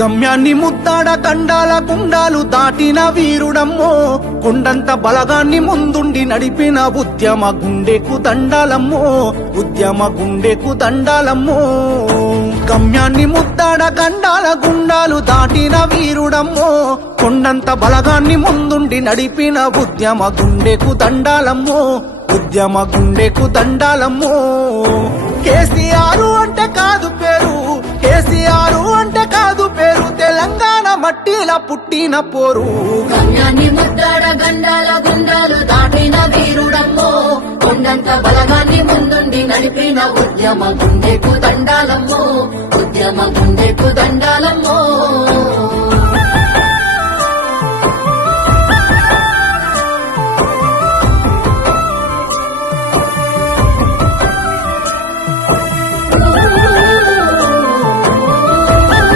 గమ్యాన్ని ముద్దాడ కండాల గుండాలు దాటిన వీరుడమ్మో, కొండంత బలగాన్ని ముందుండి నడిపిన ఉద్యమ గుండెకు దండాలమ్మో, ఉద్యమ గుండెకు దండాలమ్మో. గమ్యాన్ని ముద్దాడ కండాల గుండాలు దాటిన వీరుడమ్మో, కొండంత బలగాన్ని ముందుండి నడిపిన ఉద్యమ గుండెకు దండాలమ్మో, ఉద్యమ గుండెకు దండాలమ్మో. కేసీఆర్ అంటే కాదు పేరు, కేసీఆర్ అంటే కాదు పేరు, తెలంగాణ మట్టిలా పుట్టిన పోరు. గమ్యాన్ని ముద్దాడ గండాల గుండాలు దాటిన వీరుడమ్మో, కొండంత బలగాన్ని ముందుండి నడిపిన ఉద్యమ గుండెకు దండాలమ్మో, ఉద్యమ గుండెకు దండాలమ్మో.